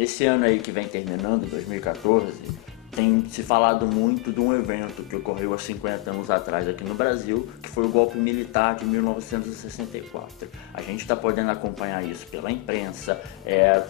Nesse ano aí que vem terminando, 2014, tem se falado muito de um evento que ocorreu há 50 anos atrás aqui no Brasil, que foi o golpe militar de 1964. A gente está podendo acompanhar isso pela imprensa,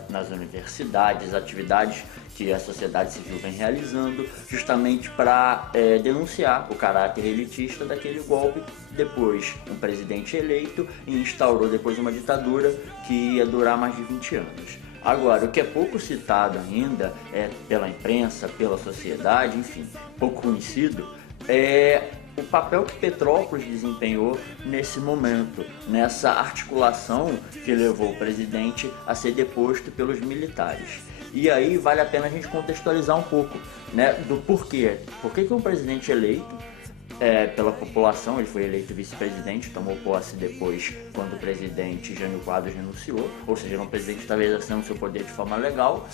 nas universidades, atividades que a sociedade civil vem realizando, justamente para denunciar o caráter elitista daquele golpe. Depois, um presidente eleito e instaurou depois uma ditadura que ia durar mais de 20 anos. Agora, o que é pouco citado ainda pela imprensa, pela sociedade, enfim, pouco conhecido, é o papel que Petrópolis desempenhou nesse momento, nessa articulação que levou o presidente a ser deposto pelos militares. E aí vale a pena a gente contextualizar um pouco, né, do porquê. Por que um presidente eleito pela população, ele foi eleito vice-presidente, tomou posse depois quando o presidente Jânio Quadros renunciou, ou seja, era um presidente que estava exercendo seu poder de forma legal,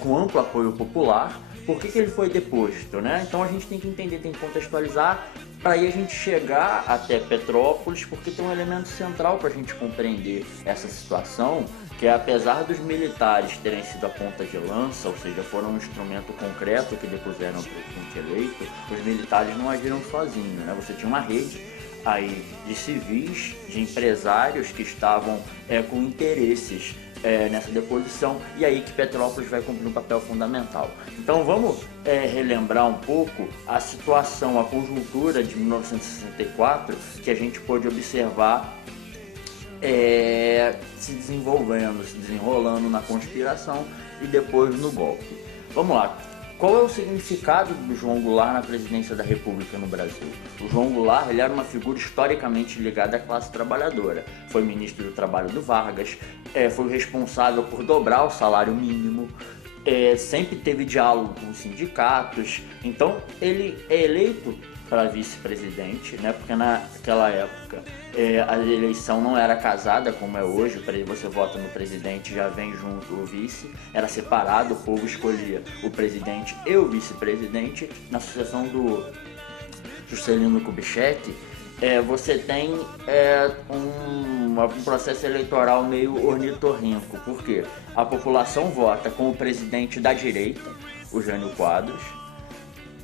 com amplo apoio popular. Por que ele foi deposto, né? Então a gente tem que entender, tem que contextualizar para aí a gente chegar até Petrópolis, porque tem um elemento central para a gente compreender essa situação, que é, apesar dos militares terem sido a ponta de lança, ou seja, foram um instrumento concreto que depuseram o presidente eleito, os militares não agiram sozinhos, né? Você tinha uma rede aí de civis, de empresários que estavam com interesses nessa deposição, e aí que Petrópolis vai cumprir um papel fundamental. Então vamos relembrar um pouco a situação, a conjuntura de 1964, que a gente pôde observar se desenvolvendo, se desenrolando na conspiração e depois no golpe. Vamos lá. Qual é o significado do João Goulart na presidência da República no Brasil? O João Goulart, ele era uma figura historicamente ligada à classe trabalhadora. Foi ministro do Trabalho do Vargas, foi o responsável por dobrar o salário mínimo, sempre teve diálogo com os sindicatos. Então ele é eleito para vice-presidente, né? Porque naquela época a eleição não era casada como é hoje, você vota no presidente, já vem junto o vice, era separado, o povo escolhia o presidente e o vice-presidente. Na sucessão do Juscelino Kubitschek, você tem um processo eleitoral meio ornitorrinco, porque a população vota com o presidente da direita, o Jânio Quadros,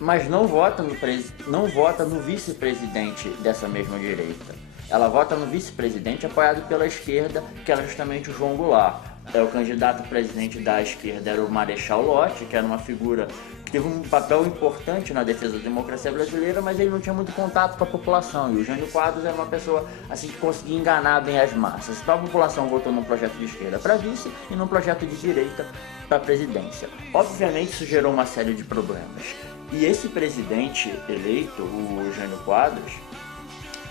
mas não vota no vice-presidente dessa mesma direita. Ela vota no vice-presidente apoiado pela esquerda, que era justamente o João Goulart. O candidato presidente da esquerda era o Marechal Lott, que era uma figura que teve um papel importante na defesa da democracia brasileira, mas ele não tinha muito contato com a população. E o Jânio Quadros era uma pessoa assim que conseguia enganar bem as massas. Então a população votou num projeto de esquerda para vice e num projeto de direita para presidência. Obviamente isso gerou uma série de problemas. E esse presidente eleito, o Jânio Quadros,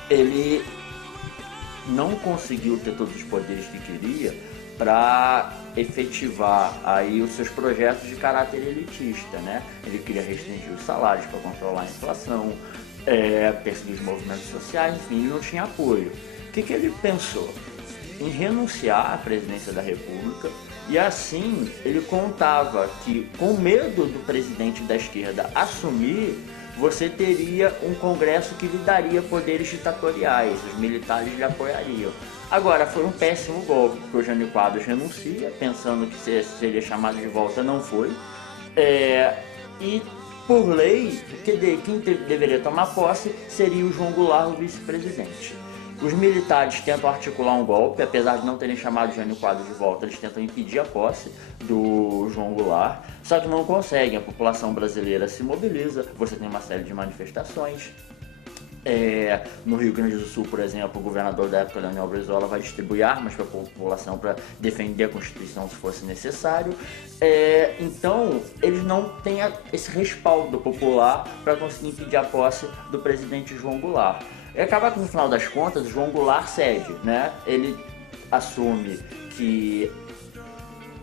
ele não conseguiu ter todos os poderes que queria para efetivar aí os seus projetos de caráter elitista, né? Ele queria restringir os salários para controlar a inflação, perseguir os movimentos sociais, enfim, ele não tinha apoio. O que ele pensou? Em renunciar à presidência da República, e assim ele contava que, com medo do presidente da esquerda assumir, você teria um Congresso que lhe daria poderes ditatoriais, os militares lhe apoiariam. Agora, foi um péssimo golpe, porque o Jânio Quadros renuncia, pensando que seria chamado de volta, não foi. E, por lei, quem deveria tomar posse seria o João Goulart, o vice-presidente. Os militares tentam articular um golpe, apesar de não terem chamado Jânio Quadros de volta, eles tentam impedir a posse do João Goulart, só que não conseguem. A população brasileira se mobiliza, você tem uma série de manifestações. No Rio Grande do Sul, por exemplo, o governador da época, Daniel Brizola, vai distribuir armas para a população para defender a Constituição se fosse necessário. Então, eles não têm esse respaldo popular para conseguir impedir a posse do presidente João Goulart. E acaba que, no final das contas, o João Goulart cede, né? Ele assume que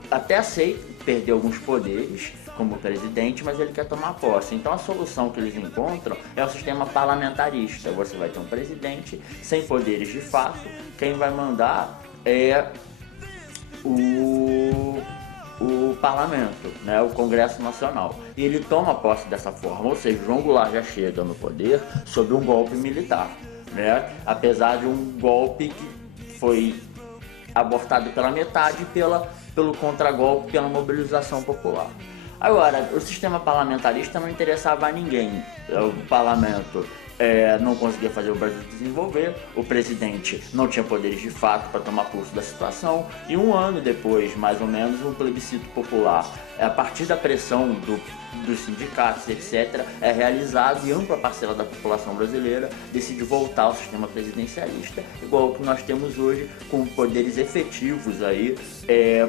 até aceita perder alguns poderes como presidente, mas ele quer tomar posse. Então a solução que eles encontram é o sistema parlamentarista. Você vai ter um presidente sem poderes de fato, quem vai mandar é o parlamento, né, o Congresso Nacional. E ele toma posse dessa forma, ou seja, João Goulart já chega no poder sob um golpe militar, né? Apesar de um golpe que foi abortado pela metade pelo contragolpe, pela mobilização popular. Agora, o sistema parlamentarista não interessava a ninguém. O parlamento não conseguia fazer o Brasil desenvolver, o presidente não tinha poderes de fato para tomar pulso da situação, e um ano depois, mais ou menos, um plebiscito popular, a partir da pressão dos sindicatos, etc., é realizado e ampla parcela da população brasileira decide voltar ao sistema presidencialista, igual ao que nós temos hoje, com poderes efetivos aí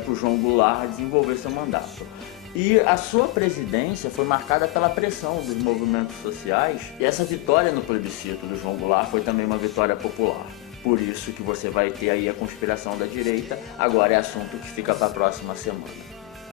para o João Goulart desenvolver seu mandato. E a sua presidência foi marcada pela pressão dos movimentos sociais, e essa vitória no plebiscito do João Goulart foi também uma vitória popular. Por isso que você vai ter aí a conspiração da direita, agora é assunto que fica para a próxima semana.